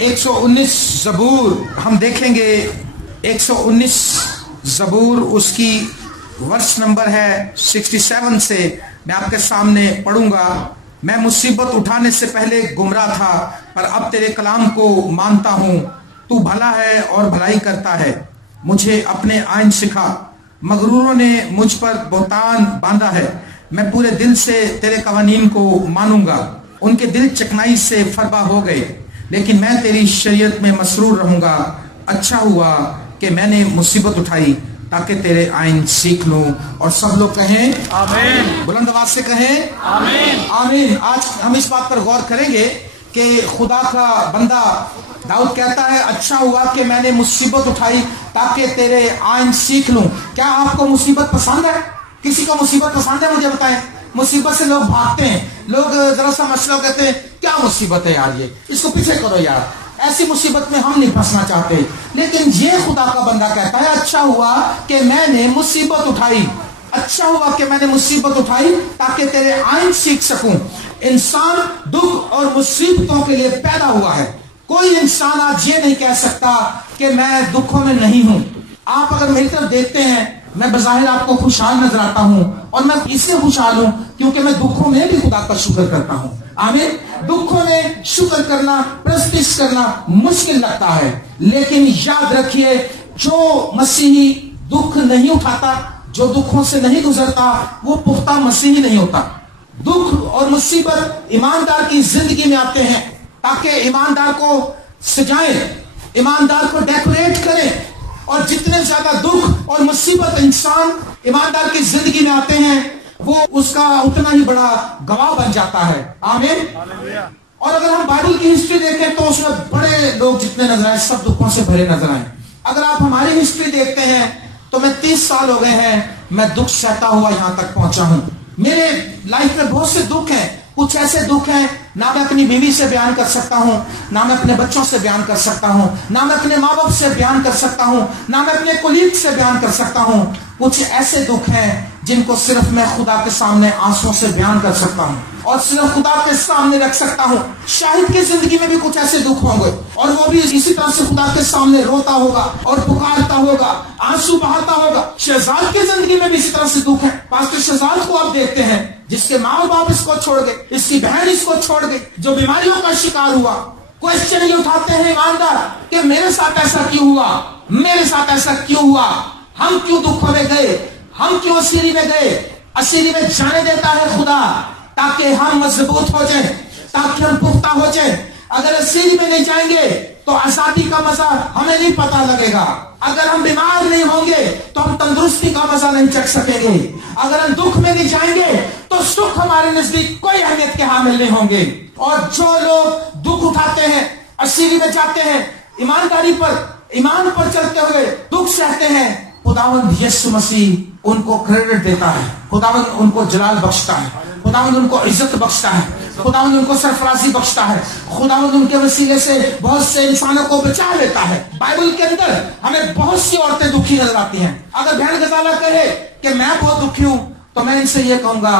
119 ज़बूर हम देखेंगे। 119 ज़बूर उसकी वर्स नंबर है 67 से मैं आपके सामने पढ़ूंगा। मैं मुसीबत उठाने से पहले गुमराह था, पर अब तेरे कलाम को मानता हूँ। तू भला है और भलाई करता है, मुझे अपने आइन सिखा। मगरूरों ने मुझ पर बहुतान बांधा है, मैं पूरे दिल से तेरे कवानीन को मानूंगा। उनके दिल चिकनाई से फरबा हो गए, लेकिन मैं तेरी शरीयत में मसरूर रहूंगा। अच्छा हुआ कि मैंने मुसीबत उठाई, ताकि तेरे आइन सीख लूं। और सब लोग कहें आमीन, बुलंद आवाज से कहें आमीन आमीन। आज हम इस बात पर गौर करेंगे कि खुदा का बंदा दाऊद कहता है, अच्छा हुआ कि मैंने मुसीबत उठाई ताकि तेरे आइन सीख लूं। क्या आपको मुसीबत पसंद है? किसी को मुसीबत पसंद है? मुझे बताएं। मुसीबत से लोग भागते हैं। लोग जरा सा मसला कहते हैं, क्या मुसीबत है यार, ये इसको पीछे करो यार, ऐसी मुसीबत में हम नहीं फंसना चाहते। लेकिन ये खुदा का बंदा कहता है, अच्छा हुआ कि मैंने मुसीबत उठाई, अच्छा हुआ कि मैंने मुसीबत उठाई ताकि तेरे आइन सीख सकूं। इंसान दुख और मुसीबतों के लिए पैदा हुआ है। कोई इंसान आज ये नहीं कह सकता कि मैं दुखों में नहीं हूं। आप अगर मेरी तरफ देखते हैं, मैं बज़ाहिर आपको खुशहाल नजर आता हूं, और मैं इसलिए खुशहाल हूं क्योंकि मैं दुखों में भी खुदा का शुक्र करता हूं। आमीन। दुखों में शुक्र करना, प्रस्तुत करना मुश्किल लगता है, लेकिन याद रखिए, जो मसीही दुख नहीं उठाता, जो दुखों से नहीं गुजरता, वो पुख्ता मसीही नहीं होता। दुख और मुसीबत ईमानदार की जिंदगी में आते हैं ताकि ईमानदार को सजाएं, ईमानदार को डेकोरेट करें। और जितने ज्यादा दुख और मुसीबत इंसान ईमानदार की जिंदगी में आते हैं, वो उसका उतना ही बड़ा गवाह बन जाता है। आमीन। और अगर हम बाइबल की हिस्ट्री देखें तो उसमें बड़े लोग जितने नजर आए, सब दुखों से भरे नजर आए। अगर आप हमारी हिस्ट्री देखते हैं तो मैं 30 साल हो गए हैं, मैं दुख सहता हुआ यहां तक पहुंचा हूं। मेरे लाइफ में बहुत से दुख हैं। कुछ ऐसे दुख हैं ना मैं अपनी बीवी से बयान कर सकता हूं, ना मैं अपने बच्चों से बयान कर सकता हूं, ना मैं अपने माँ बाप से बयान कर सकता हूं, ना मैं अपने कोलीग से बयान कर सकता हूं। कुछ ऐसे दुख हैं जिनको सिर्फ मैं खुदा के सामने आंसुओं से बयान कर सकता हूं और सिर्फ खुदा के सामने रख सकता हूं। शाहिद की जिंदगी में भी कुछ ऐसे दुख होंगे, और वो भी इसी तरह से खुदा के सामने रोता होगा और पुकारता होगा, आंसू बहाता होगा। शहजाद की जिंदगी में भी इसी तरह से दुख है। पास्टर शहजाद को आप देखते हैं, जिसके माँ बाप इसको छोड़ गए, इसकी बहन इसको छोड़ गई, जो बीमारियों का शिकार हुआ। क्वेश्चन ये उठाते हैं ईमानदार कि मेरे साथ ऐसा क्यों हुआ, मेरे साथ ऐसा क्यों हुआ, हम क्यों दुखों में गए, हम क्यों असीरी में गए। असीरी में जाने देता है खुदा ताकि हम मजबूत हो जाएं, ताकि हम पुख्ता हो जाएं। अगर असीरी में नहीं जाएंगे तो आजादी का मजा हमें नहीं पता लगेगा। अगर हम बीमार नहीं होंगे तो हम तंदुरुस्ती का मजा नहीं चख सकेंगे। अगर हम दुख में नहीं जाएंगे तो सुख हमारे नजदीक कोई अहमियत के हामिल नहीं होंगे। और जो लोग दुख उठाते हैं, असीरी में जाते हैं, ईमानदारी पर, ईमान पर चलते हुए दुख सहते हैं, खुदावंद यीशु मसीह उनको क्रेडिट देता है, खुदावंद उनको जलाल बख्शता है, खुदावंद उनको इज्जत बख्शता है, खुदावंद उनको सरफराजी बख्शता है, खुदावंद उनके वसीले से बहुत से इंसानों को बचा लेता है। बाइबल के अंदर हमें बहुत सी औरतें दुखी नजर आती हैं। अगर बहन गजाला कहे कि मैं बहुत दुखी हूं, तो मैं इनसे ये कहूंगा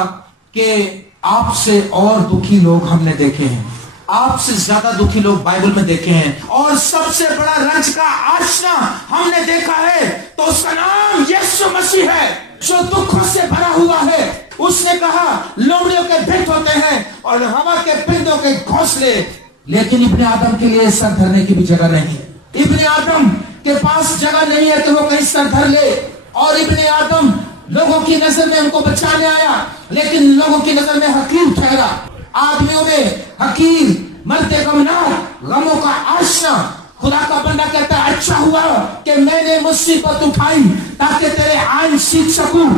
कि आपसे और दुखी लोग हमने देखे हैं, आपसे ज्यादा दुखी लोग बाइबल में देखे हैं। और सबसे बड़ा रंज का आशना हमने देखा है तो उसका नाम यीशु मसीह है, जो दुखों से भरा हुआ है। उसने कहा लोमड़ियों के भित्त होते हैं और हवा के परिंदों के घोंसले, लेकिन इब्ने आदम के लिए सर धरने की भी जगह नहीं है। इब्ने आदम के पास जगह नहीं है कि वो कहीं सर धर ले। और इब्ने आदम लोगों की नजर में उनको बचाने आया, लेकिन लोगों की नजर में हकीर ठहरा। आदमियों में हकीर, मरते गमनार, गमों का आशना। खुदा का बंदा कहता है, अच्छा हुआ कि मैंने मुसीबत उठाई ताकि तेरे आइन सीख सकूं।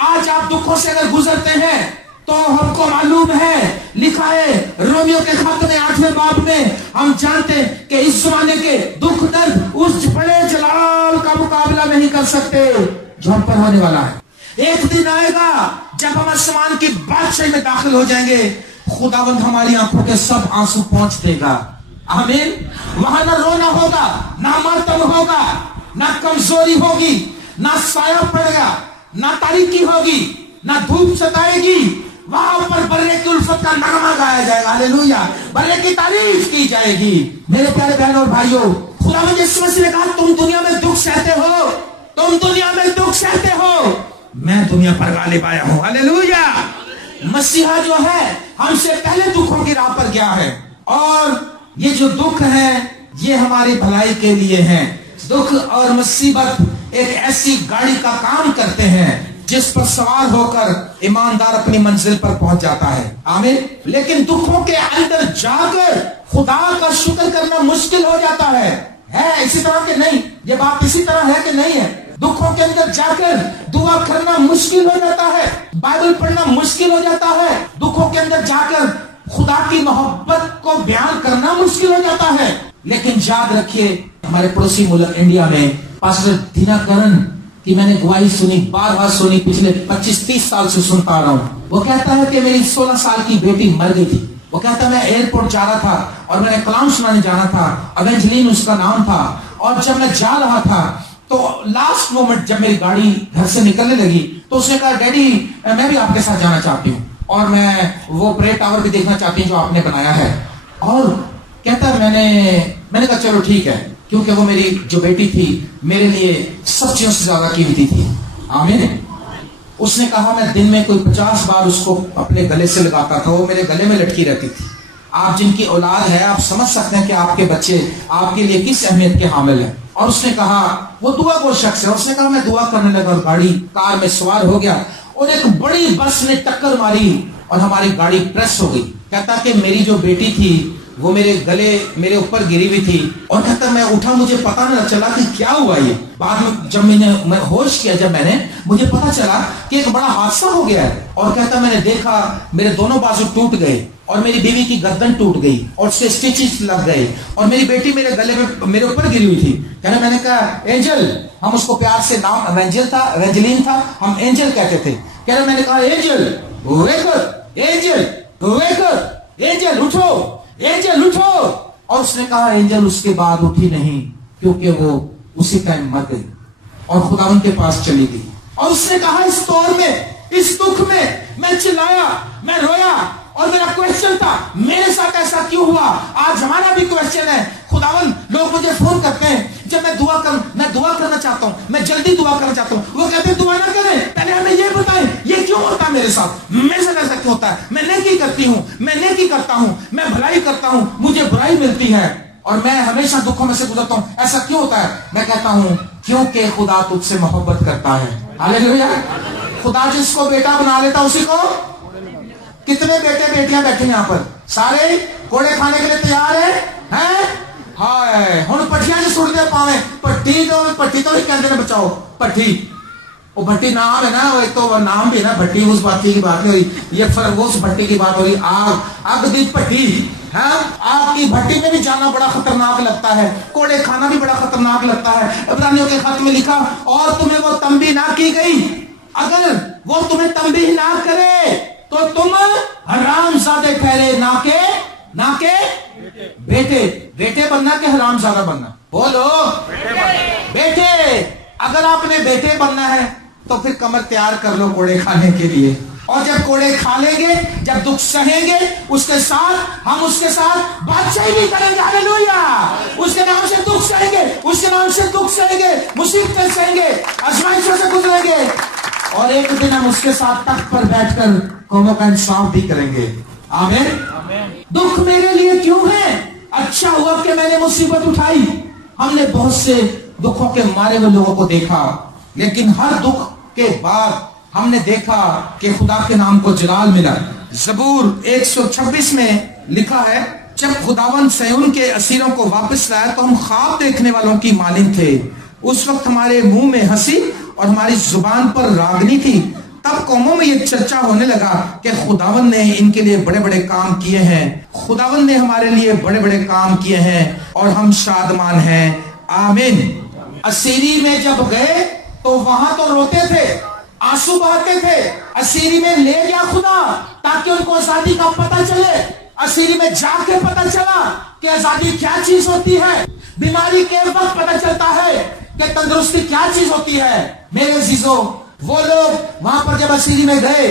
आज आप दुखों से अगर गुजरते हैं तो हमको मालूम है, लिखा है रोमियो के खत में 8वें बाब में, हम जानते हैं कि इस जमाने के दुख दर्द उस बड़े जलाल का मुकाबला नहीं कर सकते जो हम पर होने वाला है। एक दिन आएगा जब हम आसमान की बादशाही में दाखिल हो जाएंगे, खुदावंद हमारी आंखों के सब आंसू पहुंच देगा। आमीन। वहां ना रोना होगा, ना मातम होगा, ना कमजोरी होगी, ना साया पड़ेगा, ना तारीकी होगी, ना धूप सताएगी, वहां पर बर्रे की उल्फत का नगमा गाया जाएगा, हालेलुया, बर्रे की तारीफ की जाएगी। मेरे प्यारे बहनों और भाइयों, खुदावंद यीशु मसीह ने कहा तुम दुनिया में दुख सहते हो, तुम दुनिया में दुख सहते हो, मैं दुनिया पर गालिब आया हूं, हालेलुया। मसीहा जो है हमसे पहले दुखों की राह पर गया है, और ये जो दुख है ये हमारी भलाई के लिए है। दुख और मुसीबत एक ऐसी गाड़ी का काम करते हैं जिस पर सवार होकर ईमानदार अपनी मंजिल पर पहुंच जाता है, आमीन। लेकिन दुखों के अंदर जाकर खुदा का शुक्र करना मुश्किल हो जाता है इसी तरह के नहीं, ये बात इसी तरह है कि नहीं है। दुखों के अंदर जाकर दुआ करना मुश्किल हो जाता है, बाइबल पढ़ना मुश्किल हो जाता है, दुखों के अंदर जाकर खुदा की मोहब्बत को बयान करना मुश्किल हो जाता है। लेकिन याद रखिए, हमारे पड़ोसी मुल्क इंडिया में पास्टर दिनाकरण की मैंने गवाही सुनी, बार बार सुनी, पिछले 25-30 साल से सुनता आ रहा हूँ। वो कहता है कि मेरी 16 साल की बेटी मर गई थी। वो कहता है मैं एयरपोर्ट जा रहा था और मैंने कलाम सुनाने जाना था, एवेंजलिन उसका नाम था, और जब मैं जा रहा था तो लास्ट मोमेंट जब मेरी गाड़ी घर से निकलने लगी तो उसने कहा डैडी मैं भी आपके साथ जाना चाहती हूँ और मैं वो प्रे टावर भी देखना चाहती हूँ जो आपने बनाया है। और कहता है मैंने कहा चलो ठीक है, क्योंकि वो मेरी जो बेटी थी मेरे लिए सब चीजों से ज्यादा कीमती थी, आमीन। उसने कहा मैं दिन में कोई 50 बार उसको अपने गले से लगाता था, वो मेरे गले में लटकी रहती थी। आप जिनकी औलाद है आप समझ सकते हैं कि आपके बच्चे आपके लिए किस अहमियत के हामिल है। और उसने कहा, वो दुआ को शख्स है, उसने कहा मैं दुआ करने लगा और गाड़ी कार में सवार हो गया और एक बड़ी बस ने टक्कर मारी और हमारी गाड़ी प्रेस हो गई। कहता कि मेरी जो बेटी थी वो मेरे गले मेरे ऊपर गिरी हुई थी, और कहता मैं उठा, मुझे पता न चला कि क्या हुआ। ये बाद में जब मैं होश किया, जब मुझे पता चला कि एक बड़ा हादसा हो गया है। और कहता मैंने देखा मेरे दोनों बाजू टूट गए और मेरी बीवी की गर्दन टूट गई और उससे स्टिचेस लग गए और मेरी बेटी मेरे गले में मेरे ऊपर गिरी हुई थी। कहना मैंने कहा एंजल, हम उसको प्यार से नाम एवेंजलिन था, हम एंजल कहते थे। कहना मैंने कहा angel waker, angel waker, angel उठो, एंजल उठो। और उसने कहा एंजल उसके बाद उठी नहीं, क्योंकि वो उसी टाइम मर गई और खुदावन के पास चली गई। और उसने कहा इस दौर में, इस दुख में मैं चिल्लाया, मैं रोया, और मेरा क्वेश्चन था मेरे साथ ऐसा क्यों हुआ। आज हमारा भी क्वेश्चन है। खुदावन, लोग मुझे फोन करते हैं जब मैं दुआ करना चाहता हूँ, मैं जल्दी दुआ करना चाहता हूँ, वो कहते हैं दुआ ना करें, पहले हमें ये बताएं ये क्यों होता है मेरे साथ, मेरे साथ ऐसा क्यों होता है। मैं नेकी करती हूँ, मैं नेकी करता हूँ, मैं भलाई करता हूँ, मुझे बुराई मिलती है और मैं हमेशा दुखों में से गुजरता हूँ, ऐसा क्यों होता है। मैं कहता हूँ क्योंकि खुदा तुझसे मोहब्बत करता है, हालेलुया। खुदा जिसको बेटा बना लेता उसी को, कितने बेटे बेटियां बैठे यहाँ पर, सारे कोड़े खाने के लिए तैयार हैं? हाय हुण पट्टियां जो सुटदे पावे, पट्टी तो ही कहते हैं बचाओ, पट्टी वो भट्टी नाम है ना, वो एक तो नाम भी है ना, भट्टी उस बाती की बात नहीं हो रही, ये फर्क उस भट्टी की बात हो रही। आग दी भट्टी है, आग की भट्टी में भी जाना बड़ा खतरनाक लगता है, कोड़े खाना भी बड़ा खतरनाक लगता है। इब्रानियों के खत में लिखा और तुम्हें वो तंबी ना की गई, अगर वो तुम्हें तंबी ना करे तो तुम हरामजादे ठहरे, ना के बेटे बनना के हरामजादा बनना। बोलो बेटे। अगर आपने बेटे बनना है तो फिर कमर तैयार कर लो कोड़े खाने के लिए, और जब कोड़े खा लेंगे, जब दुख सहेंगे, उसके साथ हम उसके साथ बादशाही भी करेंगे, हालेलुया। उसके नाम से दुख सहेंगे, उसके नाम से दुख सहेंगे, मुसीबतें सहेंगे, आजमाइशों से गुजरेंगे, और एक दिन हम उसके साथ तख्त पर बैठकर कौमों का इंसाफ भी करेंगे, आमीन। दुख मेरे लिए क्यों है? अच्छा हुआ कि मैंने मुसीबत उठाई। हमने बहुत से दुखों के मारे हुए लोगों को देखा, लेकिन हर दुख के बाद हमने देखा कि खुदा के नाम को जलाल मिला। ज़बूर 126 में लिखा है, जब खुदावन सयोन के असीरों को वापस लाया तो हम ख्वाब देखने वालों की मालिक थे। उस वक्त हमारे मुंह में हंसी और हमारी जुबान पर रागनी थी। तब कौमों में ये चर्चा होने लगा कि खुदावन ने इनके लिए बड़े बड़े काम किए हैं, खुदावन ने हमारे लिए बड़े बड़े काम किए हैं और हम शादमान हैं, आमीन। असीरी में जब गए तो वहां तो रोते थे, आंसू बहाते थे। असीरी में ले गया खुदा ताकि उनको आजादी का पता चले। असीरी में जाके पता चला कि आजादी क्या चीज होती है। बीमारी के वक्त पता चलता है कि तंदुरुस्ती क्या चीज होती है। मेरे अजीजों, वो लोग वहां पर जब असीरी में गए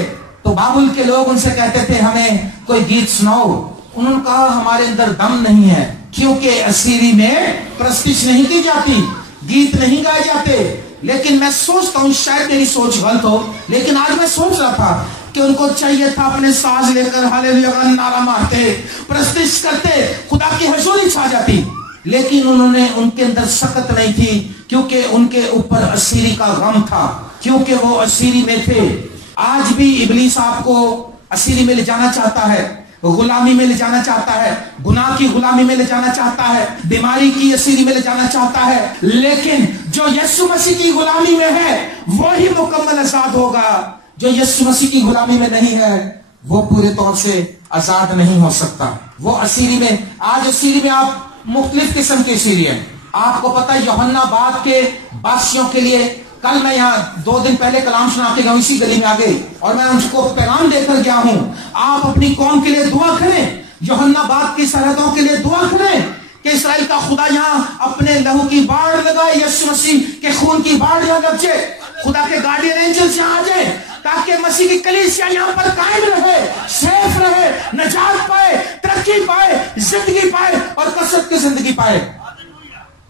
तो बाबुल के लोग उनसे कहते थे हमें कोई गीत सुनाओ। उन्होंने कहा हमारे अंदर दम नहीं है, क्योंकि असीरी में प्रस्तिश नहीं की जाती, गीत नहीं गाए जाते। लेकिन मैं सोचता हूँ, शायद मेरी सोच गलत हो, लेकिन आज मैं सोच रहा था कि उनको चाहिए था अपने साज लेकर हालेलुया का नारा मारते, प्रस्तिश करते, खुदा की हुजूरी छा जाती। लेकिन उन्होंने, उनके अंदर सकत नहीं थी, क्योंकि उनके ऊपर असीरी का गम था, क्योंकि वो असीरी में थे। आज भी इब्लीस आपको असीरी में ले जाना चाहता है, गुलामी में ले जाना चाहता है, गुनाह की गुलामी में ले जाना चाहता है, बीमारी की असीरी में ले जाना चाहता है। लेकिन जो यीशु मसीह की गुलामी में है वो ही मुकम्मल आजाद होगा। जो यीशु मसीह की गुलामी में नहीं है वो पूरे तौर से आजाद नहीं हो सकता। वो असीरी में, आज असीरी में आप मुख्तलिफ किस्म की असीरी है। आपको पता है यूहन्ना बाग के वासियों के लिए, कल मैं यहाँ 2 दिन पहले कलाम सुना के गया, इसी गली में आ गई और मैं उनको पैगाम देकर गया हूँ, आप अपनी कौम के लिए दुआ करें, यूहन्ना बाग की सरहदों के लिए दुआ करें कि इस्राएल का खुदा यहाँ अपने लहू की बाढ़ लगाए, यीशु मसीह के खून की बाढ़ यहाँ लग जाए, खुदा के गार्डियन एंजल्स यहाँ आ जाए, ताकि मसीह की कलीसिया यहाँ पर कायम रहे, सेफ रहे, नजात पाए, तरक्की पाए, जिंदगी पाए और कसरत की जिंदगी पाए।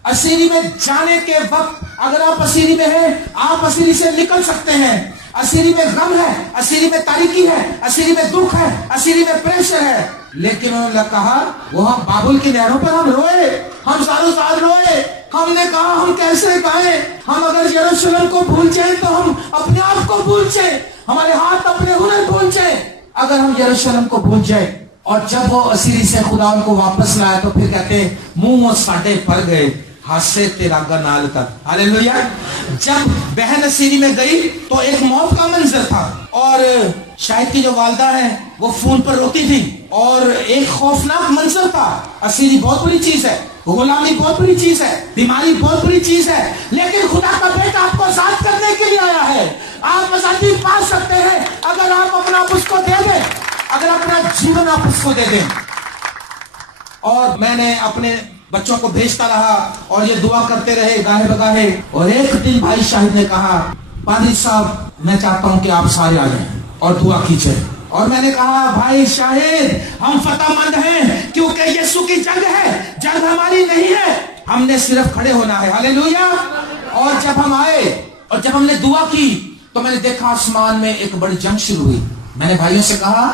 असीरी में जाने के वक्त अगर आप असीरी में हैं, आप असीरी से निकल सकते हैं। असीरी में गम है, असीरी में तारीकी है, असीरी में दुख है, असीरी में प्रेशर है। लेकिन उन्होंने कहा, वो हम बाबुल की नहरों पर हम रोए, हम सालों साल रोए, हमने कहा हम कैसे गाएं, हम अगर यरूशलेम को भूल जाए तो हम अपने आप को भूल जाए, हमारे हाथ अपने हुनर भूल जाए। अगर हम यरूशलेम को भूल जाए, और जब वो असीरी से खुदा उनको वापस लाया तो फिर कहते मुंह साटे पर गए, हासे तेरा गनाल कर। हालेलुया। जब बहन असीरी में गई तो एक मौत का मंजर था, और शायद की जो वालदा है वो फोन पर रोती थी, और एक खौफनाक मंजर था। असीरी बहुत बुरी चीज है, गुलामी बहुत बुरी चीज है, बीमारी बहुत बुरी चीज है, लेकिन खुदा का बेटा आपको आजाद करने के लिए आया है। आप आजादी पा सकते हैं अगर आप अपना आप उसको दे दें, अगर अपना जीवन आप उसको दे दें। और मैंने अपने बच्चों को भेजता रहा और ये दुआ करते रहे गाहे बगाहे, और एक दिन भाई शाहिद ने कहा, पादरी साहब मैं चाहता हूं कि आप सारे आ जाएं और दुआ कीजिए। और मैंने कहा, भाई शाहिद हम फतहमंद हैं, क्योंकि यीशु की जंग है, जंग हमारी नहीं है, हमने सिर्फ खड़े होना है। हालेलुया। और जब हम आए और जब हमने दुआ की तो मैंने देखा आसमान में एक बड़ी जंग शुरू हुई। मैंने भाइयों से कहा,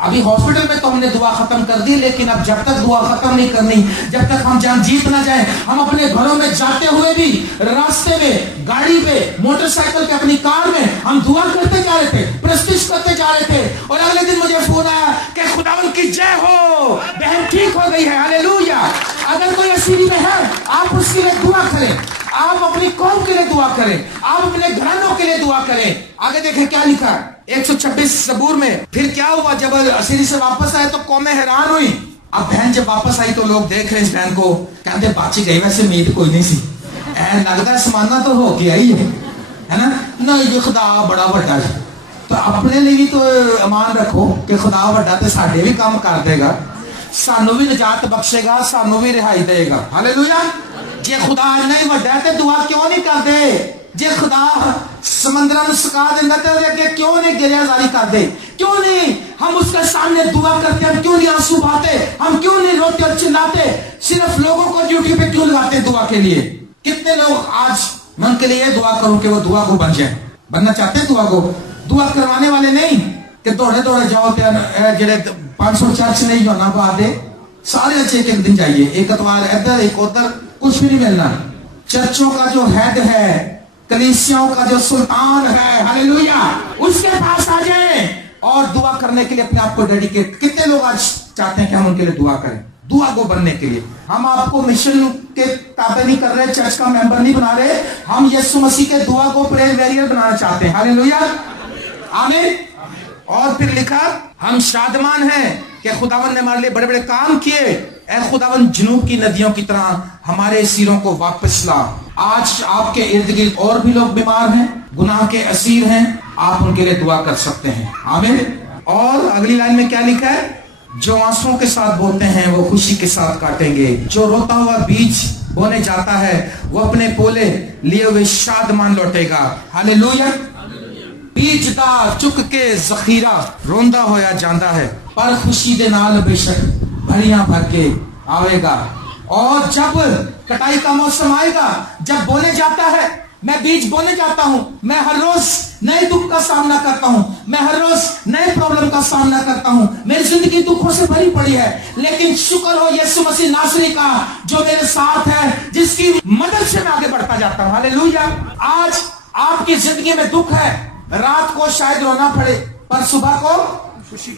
अभी हॉस्पिटल में तो हमने दुआ खत्म कर दी, लेकिन अब जब तक दुआ खत्म नहीं करनी, जब तक हम जंग जीत ना जाए, हम अपने घरों में जाते हुए भी, रास्ते में, गाड़ी पे, मोटरसाइकिल पे, अपनी कार में हम दुआ करते जा रहे थे, प्रस्तिश करते जा रहे थे। और अगले दिन मुझे फोन आया कि खुदावंद की जय हो, बहन ठीक हो गई है। हालेलुया। अगर कोई असीरी में है, आप उसके लिए दुआ करें, आप अपनी कौम के लिए दुआ करें, आप अपने घरानों के लिए दुआ करें। आगे देखें क्या लिखा है 126 ज़बूर में। फिर क्या हुआ, जब असीरी से वापस आए तो कौमें हैरान हुई। अब बहन जब वापस आई तो लोग देख रहे इस बहन को, कहते बाची गई, वैसे मीट कोई नहीं सी, लगता है समाना तो हो गया ही है ना। नहीं जी खुदा बड़ा बड़ा है, तो अपने लिए भी तो अमान रखो कि खुदा बड़ा तो साडे भी काम कर देगा, सानू भी निजात बख्शेगा, सानू भी रिहाई देगा। हालेलुया। जे खुदा नहीं वड्डा है तो दुआ क्यों नहीं करते? जे खुदा समंदर में सुका देंगे तो अगे क्यों नहीं गिरिया जारी कर दे? क्यों नहीं हम उसके सामने दुआ करते? हम क्यों नहीं आंसू बहाते? हम क्यों नहीं रोते और चिल्लाते? सिर्फ लोगों को ड्यूटी पे क्यों लगाते हैं दुआ के लिए? कितने लोग आज मन के लिए दुआ करो कि वो दुआ को बन जाए, बनना चाहते हैं दुआ को, दुआ करवाने वाले नहीं कि दौड़े दौड़े जाओ जेडे 500 चर्च नहीं होना बाद सारे अच्छे एक दिन जाइए, एक अतवार इधर एक उधर, कुछ भी नहीं मिलना। चर्चों का जो हेड है, कलीसियाओं का जो सुल्तान है, हालेलुया, उसके पास आ जाए और दुआ करने के लिए अपने आप को डेडिकेट। कितने लोग आज चाहते हैं कि हम उनके लिए दुआ करें, दुआ को बनने के लिए? हम आपको मिशन के ताबे नहीं कर रहे, चर्च का मेंबर नहीं बना रहे, हम यीशु मसीह के दुआ को प्रेयर वैरियर बनाना चाहते हैं। हालेलुया, आमीन। और फिर लिखा, हम शादमान हैं कि खुदावन ने हमारे लिए बड़े बड़े काम किए, ऐ खुदावन जनूब की नदियों की तरह हमारे सिरों को वापस ला। आज आपके इर्द गिर्द और भी लोग बीमार हैं, गुनाह के असीर हैं, आप उनके लिए दुआ कर सकते हैं। आमीन। और अगली लाइन में क्या लिखा है? जो आंसुओं के साथ बोते हैं वो खुशी के साथ काटेंगे, जो रोता हुआ बीज बोने जाता है वो अपने पोले लिए हुए शादमान लौटेगा। हालेलुया। बीज दा चुक के जखीरा रोंदा होया जांदा है, पर खुशी दे नाल बेशक भरियां भर के आवेगा। और जब कटाई का मौसम आएगा, जब बोने जाता है, मैं बीज बोने जाता हूं, मैं हर रोज नए दुख का सामना करता हूं, मैं हर रोज नए प्रॉब्लम का सामना करता हूं, मेरी जिंदगी दुखों से भरी पड़ी है, लेकिन शुक्र हो यीशु मसीह नासरी का जो मेरे साथ है, जिसकी मदद से मैं आगे बढ़ता जाता हूं। हालेलुया। आज आपकी जिंदगी में दुख है, रात को शायद रोना पड़े, पर सुबह को खुशी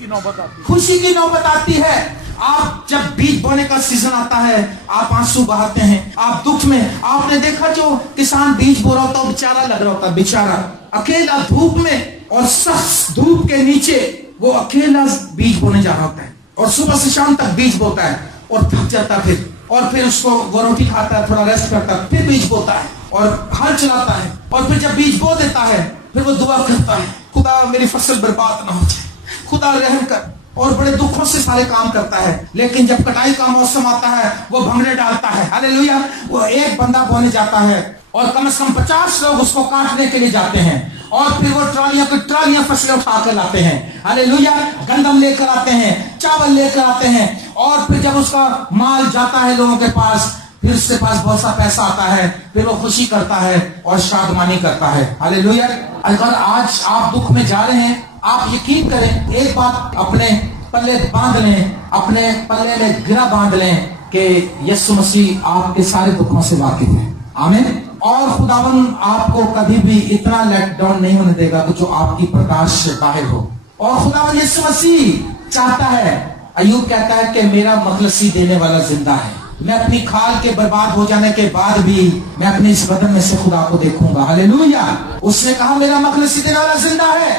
की नौबत आती है। आप जब बीज बोने का सीजन आता है, आप आंसू बहाते हैं, आप दुख में। आपने देखा जो किसान बीज बो रहा होता, बेचारा लग रहा होता, बेचारा अकेला धूप में और सख्त धूप के नीचे वो अकेला बीज बोने जा रहा होता है, और सुबह से शाम तक बीज बोता है और थक जाता है और फिर उसको वो रोटी खाता है, थोड़ा रेस्ट करता है, फिर बीज बोता है और हल चलाता है, और फिर जब बीज बो देता है फिर वो दुआ करता है, खुदा मेरी फसल बर्बाद ना हो जाए, खुदा रहम कर, और बड़े दुखों से सारे काम करता है। लेकिन जब कटाई का मौसम आता है, वो भंगड़े डालता है। हालेलुया। वो एक बंदा बोने जाता है और कम से कम 50 लोग उसको काटने के लिए जाते हैं, और फिर वो ट्रालियां फसलें उठा कर लाते हैं। हालेलुया। गंदम लेकर आते हैं, चावल लेकर आते हैं, और फिर जब उसका माल जाता है लोगों के पास, फिर उसके पास बहुत सा पैसा आता है, फिर वो खुशी करता है और शादमानी करता है। हालेलुया। अगर आज आप दुख में जा रहे हैं, आप यकीन करें, एक बात अपने पल्ले बांध लें, अपने पल्ले में गिरा बांध लें कि यीशु मसीह आपके सारे दुखों से वाकिफ है। आमीन। और खुदावन आपको कभी भी इतना लेट डाउन नहीं होने देगा कि जो आपकी प्रकाश से बाहर हो। और खुदावन यीशु मसीह चाहता है, अय्यूब कहता है कि मेरा मखलसी देने वाला जिंदा है, मैं अपनी खाल के बर्बाद हो जाने के बाद भी मैं अपने इस बदन में से खुदा को देखूंगा। हालेलुया। उसने कहा मेरा मखलसी देने वाला जिंदा है।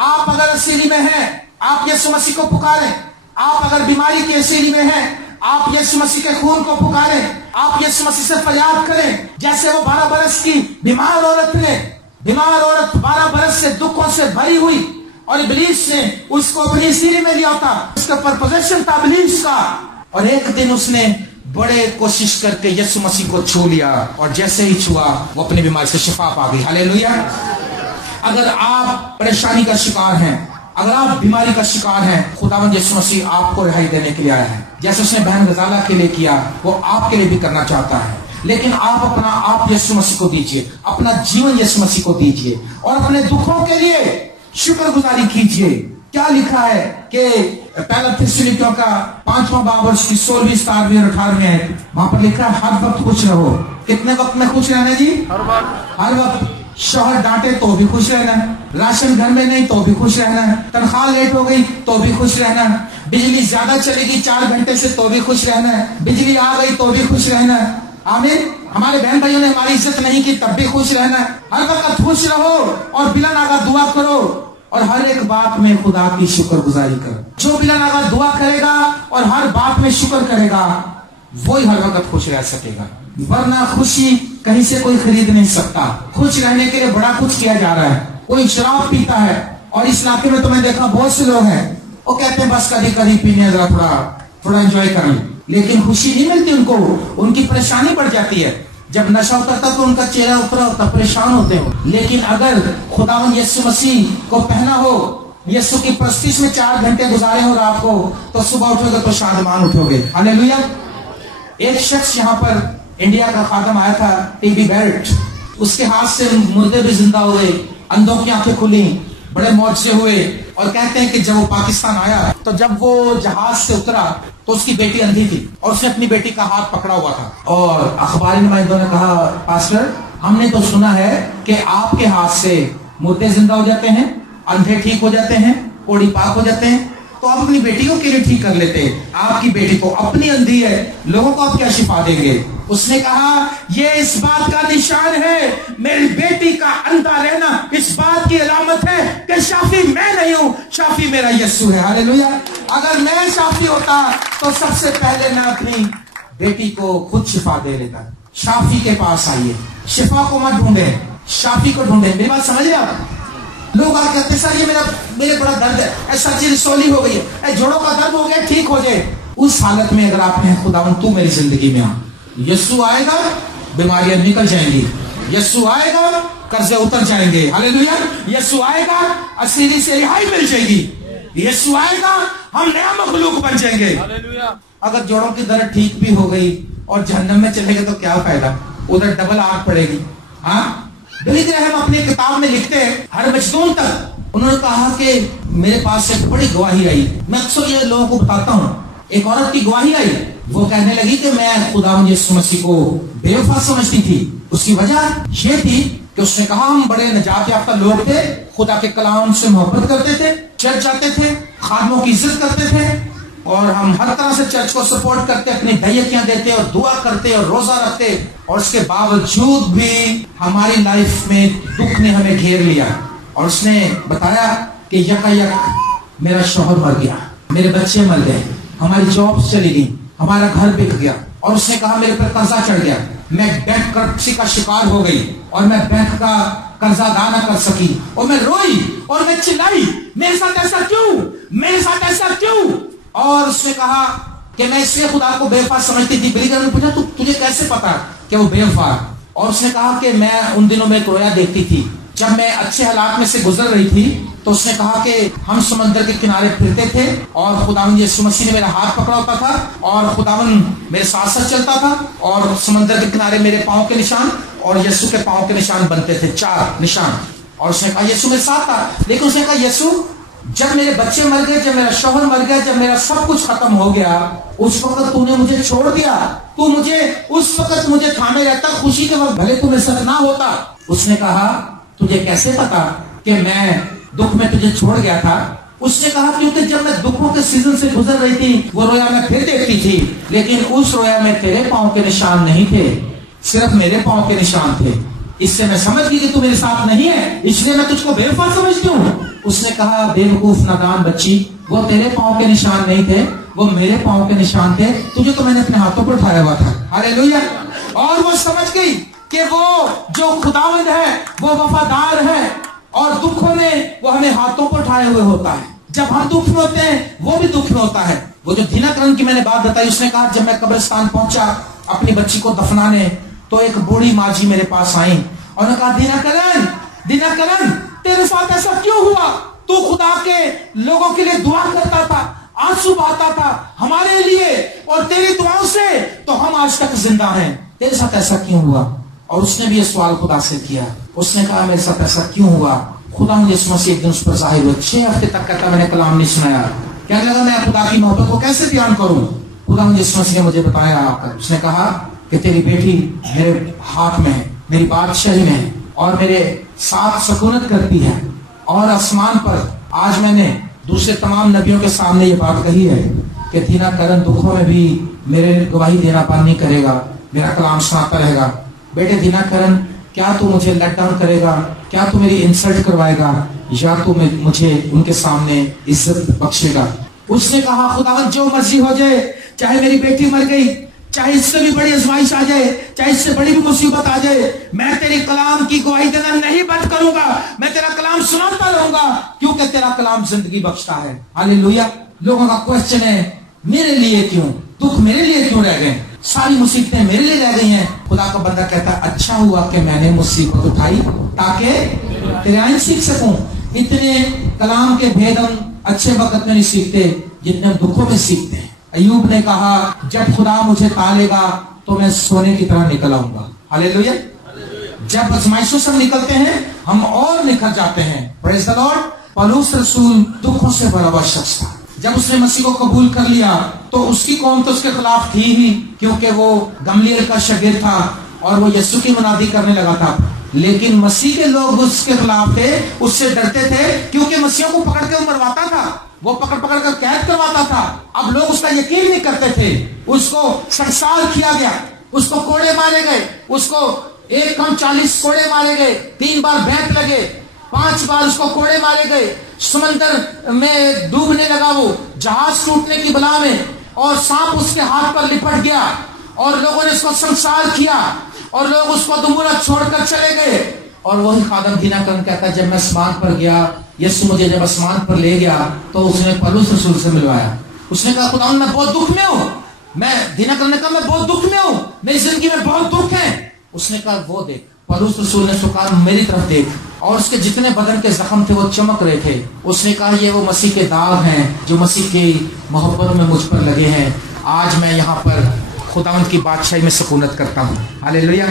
आप अगर असीरी में हैं, आप यीशु मसीह को पुकारें। आप अगर बीमारी की असीरी में हैं, आप यीशु मसीह के खून को पुकारें। आप यीशु मसीह से फरियाद करें, जैसे वो 12 बरस की बीमार औरत 12 बरस से दुखों से भरी हुई, और इब्लीस ने उसको अपनी असीरी में लिया था, उसका परपोजिशन था इब्लीस का, और एक दिन उसने बड़े कोशिश करके यीशु मसीह को छू लिया, और जैसे ही छुआ वो अपनी बीमारी से शिफा पा गई। हालेलुया। अगर आप परेशानी का शिकार हैं, अगर आप बीमारी का शिकार हैं, खुदावंद यीशु मसीह आपको रिहाई देने के लिए आया है। जैसे उसने बहन गजाला के लिए किया, वो आपके लिए भी करना चाहता है। लेकिन आप यीशु मसीह को दीजिए, अपना जीवन यीशु मसीह को दीजिए, और अपने दुखों के लिए शुक्रगुजारी कीजिए। क्या लिखा है कि पहला थिस्सलुनीकियों का 5वां बाब उसकी 16वीं 17वीं और 18वीं है, वहां पर लिखा है हर वक्त खुश रहो। कितने वक्त में खुश रहना जी? हर वक्त। शौहर डांटे तो भी खुश रहना है, राशन घर में नहीं तो भी खुश रहना है, तनख्वाह लेट हो गई तो भी खुश रहना है, बिजली ज्यादा चलेगी 4 घंटे से तो भी खुश रहना है, बिजली आ गई तो भी खुश रहना है। आमीन। हमारे बहन भाइयों ने हमारी इज्जत नहीं की तब भी खुश रहना है। हर वक्त खुश रहो और बिला नागा दुआ करो, और हर एक बात में खुदा की शुक्रगुजारी करो। जो बिला नागा दुआ करेगा और हर बात में शुक्र करेगा, वही हर वक्त खुश रह सकेगा। वरना खुशी कहीं से कोई खरीद नहीं सकता। खुश रहने के लिए बड़ा कुछ किया जा रहा है। कोई शराब पीता है, और इस इलाके में तो मैं देखा बहुत से लोग हैं, वो कहते हैं बस कभी कभी पीने जरा थोड़ा एंजॉय करें, लेकिन खुशी नहीं मिलती उनको, उनकी परेशानी बढ़ जाती है। जब नशा उतरता तो उनका चेहरा उतरा होता, परेशान होते हो। लेकिन अगर खुदावंद यीशु मसीह को पहना हो, यीशु की प्रस्तिश में 4 घंटे गुजारे हो रात को, तो सुबह उठोगे तो शादमान उठोगे। हालेलुया। एक शख्स यहाँ पर इंडिया का खादम आया था, टीबी बेल्ट, उसके हाथ से मुर्दे भी जिंदा हुए, अंधों की आंखें खुली, बड़े मौजे हुए। और कहते हैं कि जब वो पाकिस्तान आया, तो जब वो जहाज से उतरा तो उसकी बेटी अंधी थी, और उसने अपनी बेटी का हाथ पकड़ा हुआ था। और अखबारी नुमाइंदों ने कहा, पास्टर हमने तो सुना है कि आपके हाथ से मुर्दे जिंदा हो जाते हैं, अंधे ठीक हो जाते हैं, कोढ़ी पाक हो जाते हैं, तो आप अपनी बेटियों के लिए ठीक कर लेते। आपकी बेटी तो अपनी अंधी है, लोगों को आप क्या शिफा देंगे? उसने कहा ये इस बात का निशान है, मेरी बेटी का अंधा रहना इस बात की अलामत है कि शाफी मैं नहीं हूं, शाफी मेरा यीशु है। हालेलुया। अगर मैं शाफी होता तो सबसे पहले मैं अपनी बेटी को खुद शिफा दे लेता। शाफी के पास आइए, शिफा को मत ढूंढे, शाफी को ढूंढे। मेरी बात समझ रहे आप? लोग आ कहते सर ये मेरे बड़ा दर्द है, ऐसा चीज सोली हो गई है, जोड़ों का दर्द हो गया, ठीक हो जाए। उस हालत में अगर आप हैं खुदावन तू मेरी जिंदगी में आ, यीशु आएगा, बीमारियां निकल जाएंगी, यीशु आएगा, कर्जे उतर जाएंगे। हालेलुया। यीशु आएगा, असीरी से रिहाई मिल जाएगी। यीशु आएगा, हम नया मखलूक बन जाएंगे। अगर जोड़ों की दर्द ठीक भी हो गई और जहन्नम में चले गए तो क्या फायदा, उधर डबल आग पड़ेगी। हाँ, बिली ग्रैहम अपनी किताब में लिखते हैं, हर मजदूर तक उन्होंने कहा कि मेरे पास एक बड़ी गवाही आई। मैं अक्सर ये लोगों को बताता हूँ, एक औरत की गवाही आई। वो कहने लगी कि मैं खुदा यीशु मसीह को बेवफा समझती थी। उसकी वजह ये थी कि उसने कहा हम बड़े नजात याफ्ता लोग थे, खुदा के कलाम से मोहब्बत करते थे, चर्च जाते थे, खादमों की इज्जत करते थे, और हम हर तरह से चर्च को सपोर्ट करते, अपनी दैयकियां देते और दुआ करते और रोजा रखते, और उसके बावजूद भी हमारी लाइफ में दुख ने हमें घेर लिया। और उसने बताया कि यकायक मेरा शौहर मर गया, मेरे बच्चे मर गए, हमारी जॉब चली गई, हमारा घर बिक गया, और उसने कहा मेरे पर कर्जा चढ़ गया, मैं बैंक करप्सी का शिकार हो गई और मैं बैंक का कर्जा अदा न कर सकी, और मैं रोई और मैं चिल्लाई, मेरे साथ ऐसा क्यों, मेरे साथ ऐसा क्यों। और उसने कहा कि मैं इसलिए खुदा को बेवफा समझती थी। बिली ग्रैहम ने पूछा तुझे कैसे पता कि वो बेवफा। और उसने कहा कि मैं उन दिनों में एक रोया देखती थी, जब मैं अच्छे हालात में से गुजर रही थी, तो उसने कहा कि हम समंदर के किनारे फिरते थे और खुदावन यीशु मसीह ने मेरा हाथ पकड़ा होता था और खुदावन मेरे साथ साथ चलता था, और समंदर के किनारे मेरे पांव के निशान और यीशु के पांव के निशान बनते थे, 4 निशान। और उसने कहा यीशु मेरे साथ था, लेकिन उसने कहा यीशु जब मेरे बच्चे मर गए, जब मेरा शौहर मर गया, जब मेरा सब कुछ खत्म हो गया, उस वक्त तूने मुझे छोड़ दिया, तू मुझे उस वक्त मुझे थामे रहता, खुशी के वक्त भले तू मेरे साथ ना होता। उसने कहा तुझे कैसे पता कि मैं दुख में तुझे छोड़ गया था। उसने कहा क्योंकि जब मैं दुखों के सीजन से गुजर रही थी, वो रोया मैं फिर देखती थी, लेकिन उस रोया में तेरे पांव के निशान नहीं थे, सिर्फ मेरे पांव के निशान थे। इससे मैं समझ गई कि तू मेरे साथ नहीं है, इसलिए मैं तुझको बेवफा समझती हूँ। उसने कहा बेवकूफ नादान बच्ची, वो तेरे पांव के निशान नहीं थे, वो मेरे पांव के निशान थे, तुझे तो मैंने अपने हाथों पर उठाया हुआ था। हालेलुया। और वो समझ गई कि वो जो खुदावंद है वो वफादार है, और दुखों में वो हमें हाथों पर उठाए हुए होता है। जब हम दुख में होते हैं वो भी दुख में होता है। वो जो दिनकरन की मैंने बात बताई, उसने कहा जब मैं कब्रिस्तान पहुंचा अपनी बच्ची को दफनाने, तो एक बूढ़ी माँ जी मेरे पास आई और उन्होंने कहा दिनकरन, दिनकरन तेरे साथ ऐसा क्यों हुआ, तू खुदा के लोगों के लिए दुआ करता था, आंसू बहाता था हमारे लिए, और तेरी दुआओं से तो हम आज तक जिंदा हैं, तेरे साथ ऐसा क्यों हुआ। और उसने भी ये सवाल खुदा से किया। उसने कहा मेरे साथ ऐसा क्यों हुआ। खुदा यीशु मसीह एक दिन उस पर जाहिर हुआ। 6 हफ्ते तक कहता मैंने कलाम नहीं सुनाया, क्या लगा मैं खुदा की मोहब्बत को कैसे बयान करूं। खुदा यीशु मसीह ने मुझे बताया आकर, उसने कहा कि तेरी बेटी मेरे हाथ में है, मेरी बादशाही में है, और मेरे साथ सकूनत करती है, और आसमान पर आज मैंने दूसरे तमाम नबियों के सामने ये बात कही है कि दिनकरन दुखों में भी मेरे गवाही देना बंद नहीं करेगा, मेरा कलाम सुनाता रहेगा। बेटे दिनकरन, क्या तू मुझे लेट डाउन करेगा, क्या तू मेरी इंसल्ट करवाएगा, या तू मुझे उनके सामने इज्जत बख्शेगा। उसने कहा खुदावंद जो मर्जी हो जाए, चाहे मेरी बेटी मर गई, चाहे इससे भी बड़ी आजमाइश आ जाए, चाहे इससे बड़ी भी मुसीबत आ जाए, मैं तेरी कलाम की गवाही देना नहीं बंद करूंगा, मैं तेरा कलाम सुनाता रहूंगा, क्योंकि तेरा कलाम जिंदगी बख्शता है। हालेलुया। लोगों का क्वेश्चन है मेरे लिए क्यों, दुख मेरे लिए क्यों रह गए, सारी मुसीबतें मेरे लिए रह गई हैं। खुदा का बंदा कहता है अच्छा हुआ कि मैंने मुसीबत उठाई ताकि तेरे आइन सीख सकूं। इतने कलाम के भेद हम अच्छे वक्त में नहीं सीखते जितने हम दुखों में सीखते हैं। अय्यूब ने कहा जब खुदा मुझे तालेगा तो मैं सोने की तरह निकल आऊंगा। हालेलुया। जब आजमाइशों से निकलते हैं हम और निखर जाते हैं। Praise the Lord. पौलुस रसूल दुखों से भरा हुआ शख्स था। जब उसने मसीह को कबूल कर लिया तो उसकी कौम तो उसके खिलाफ थी ही, क्योंकि वो गमलीएल का शागिर्द था और वो यीशु की मुनादी करने लगा था। लेकिन मसीह के लोग उसके खिलाफ थे, उससे डरते थे, क्योंकि मसीहों को पकड़ के वो मरवाता था, वो पकड़ पकड़ कर कैद करवाता था। अब लोग उसका यकीन नहीं करते थे। उसको संसार किया गया, उसको कोड़े मारे गए, उसको 1 कम 40 कोड़े मारे गए, 3 बार बैंत लगे, 5 बार उसको कोड़े मारे गए, समंदर में डूबने लगा, वो जहाज टूटने की बला में, और सांप उसके हाथ पर लिपट गया, और लोगों ने उसको संसार किया, और लोग उसको दुमुरा छोड़कर चले गए। और वही खादम दिनकरन कहता है जब मैं आसमान पर गया, यीशु मुझे जब आसमान पर ले गया तो उसने पौलुस रसूल से मिलवाया। उसने कहा खुदावंद मैं बहुत दुख में हूँ। मैं दिनकरन ने कहा मैं बहुत दुख में हूँ, मेरी जिंदगी में बहुत दुख है, उसने कहा वो देख, पौलुस रसूल ने उसको कहा मेरी तरफ देख, और उसके जितने बदन के जख्म थे वो चमक रहे थे। उसने कहा ये वो मसीह के दाग हैं जो मसीह की मोहब्बत में मुझ पर लगे हैं। आज मैं यहाँ पर खुदावंद की बादशाही में सुकूनत करता हूँ, हालेलुया,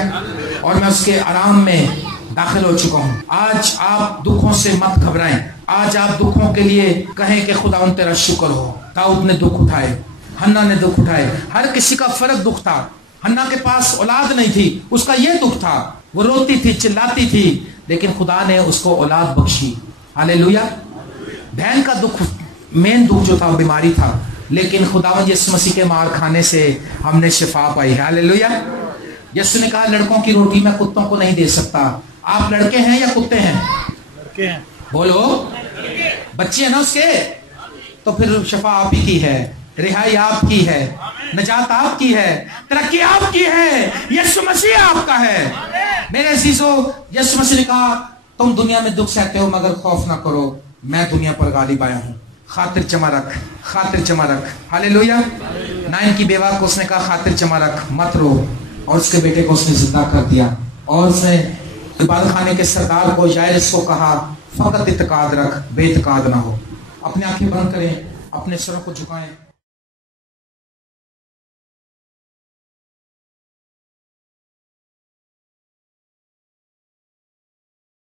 और मैं उसके आराम में दाखिल हो चुका हूँ। आज आप दुखों से मत घबराएं, आज आप दुखों के लिए कहें कि खुदावंद तेरा शुक्र हो। दाऊद ने दुख उठाए, हन्ना ने दुख उठाए, हर किसी का फर्क दुख था। हन्ना के पास औलाद नहीं थी, उसका ये दुख था, वो रोती थी, चिल्लाती थी, लेकिन खुदा ने उसको औलाद बख्शी, हालेलुया। बहन का दुख, मेन दुख जो था बीमारी था, लेकिन खुदावंद यीशु मसीह के मार खाने से हमने शिफा पाई, हालेलुया। यीशु ने कहा लड़कों की रोटी मैं कुत्तों को नहीं दे सकता। आप लड़के हैं या कुत्ते हैं? लड़के हैं। बोलो, बच्चे हैं ना उसके, तो फिर शिफा आप ही की है, रिहाई आपकी है, नजात आपकी है, तरक्की आपकी है, यीशु मसीह आपका है। मेरे अजीजों, यीशु मसीह ने कहा तुम दुनिया में दुख सहते हो मगर खौफ ना करो, मैं दुनिया पर गालिब आया हूं। खातिर जमा रख, खातिर जमा रख, हालेलुया। नाइन की बेवा को उसने कहा खातिर जमा रख, मत रो, और उसके बेटे को उसने जिंदा कर दिया। और उसने इबादत खाने के सरदार को याइरस को कहा फकत इत्काद रख, बेइत्काद ना हो। अपने आंखें बंद करें, अपने सरों को झुकाएं।